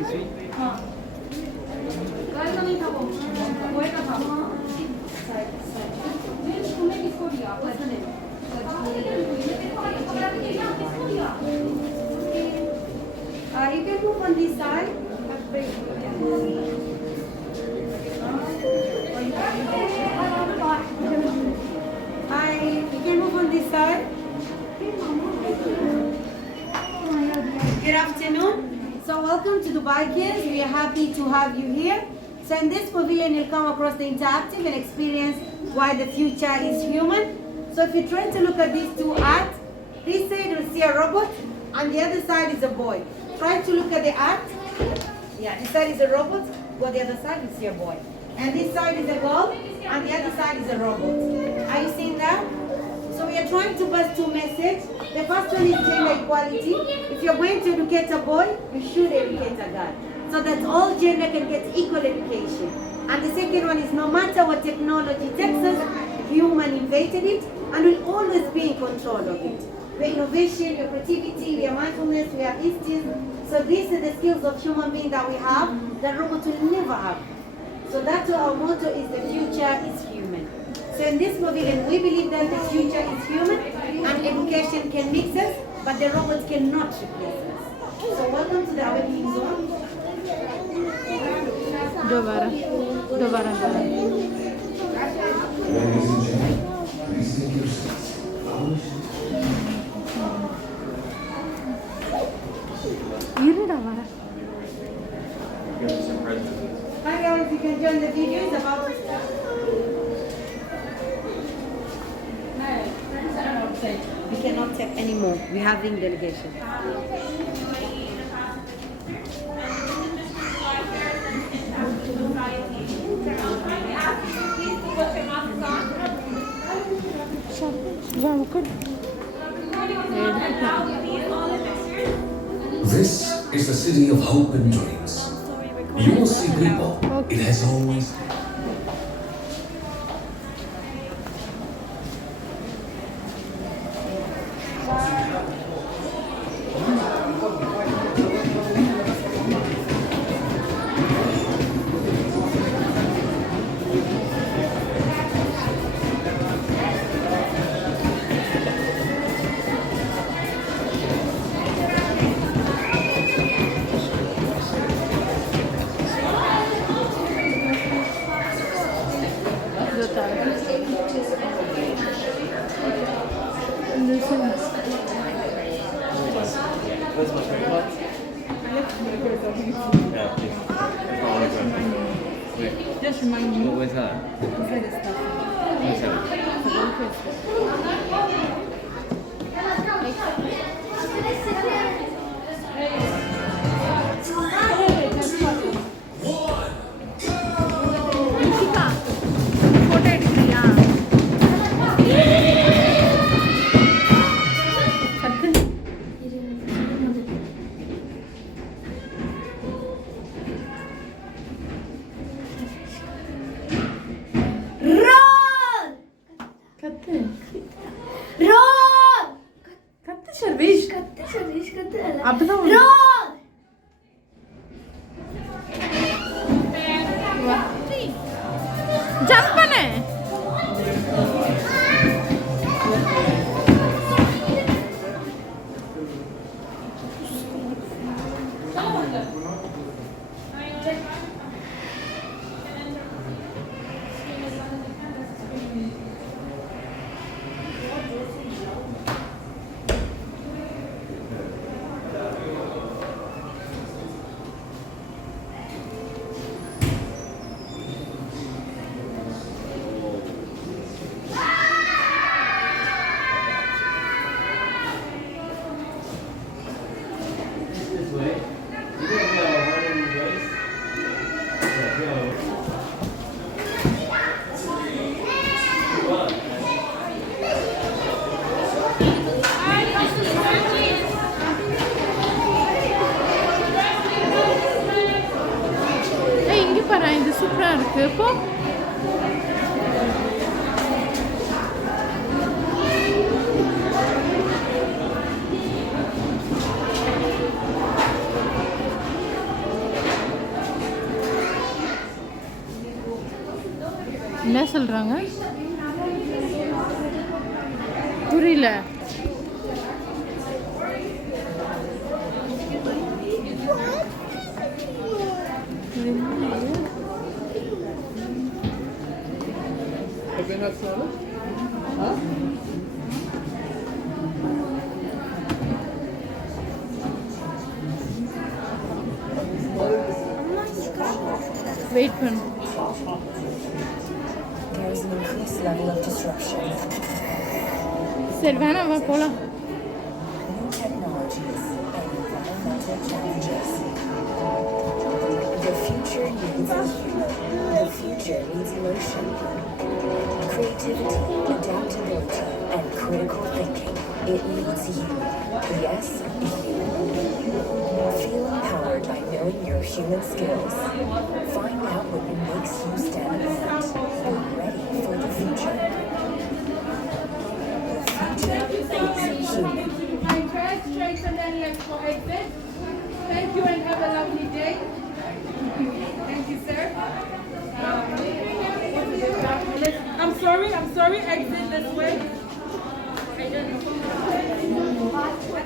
Excuse me? You can move on this side. Hi, you can move on this side. Good afternoon. So welcome to Dubai Kids. We are happy to have you here. So in this pavilion, you'll come across the interactive and experience why the future is human. So if you try to look at these two art, this side you'll see a robot and the other side is a boy. Try to look at the art. Yeah, this side is a robot, but the other side you see a boy. And this side is a girl and the other side is a robot. Are you seeing that? So we are trying to pass two messages. The first one is gender equality. If you're going to educate a boy, you should educate a girl, so that all gender can get equal education. And the second one is no matter what technology takes us, human invented it and will always be in control of it. We have innovation, we have creativity, we have mindfulness, we have instinct. So these are the skills of human being that we have that robots will never have. So that's why our motto is the future is human. So in this pavilion, we believe that the future is human and education can mix us, but the robots cannot replace us. So welcome to the awakening zone. Dobara. Ladies and gentlemen, please take your seats. Hi guys, you can join the video, it's about to start. We cannot take anymore. We're having delegation. This is the city of hope and dreams. You will see people. It has always. Where's my phone box? Yeah, please. That's my only question. Wait. Just remind me. Where's that? Inside the stuff. Where's that? என்ன சொல்றாங்க? புரியல. Ben aslında. Ha? Wait பண்ணு. There is an increased level of disruption. சரி வேணாம் வா போலாம். New technologies and environmental challenges. The future needs a human. The future needs emotion, creativity, adaptability, and critical thinking. It needs you. Yes, you. Feel empowered by knowing your human skills. Find out what makes you stand out. Be ready for the future. The future is human. My dress straight and then left for exit. Thank you and have a lovely day. Thank you, sir. I'm sorry, exit this way. I don't know.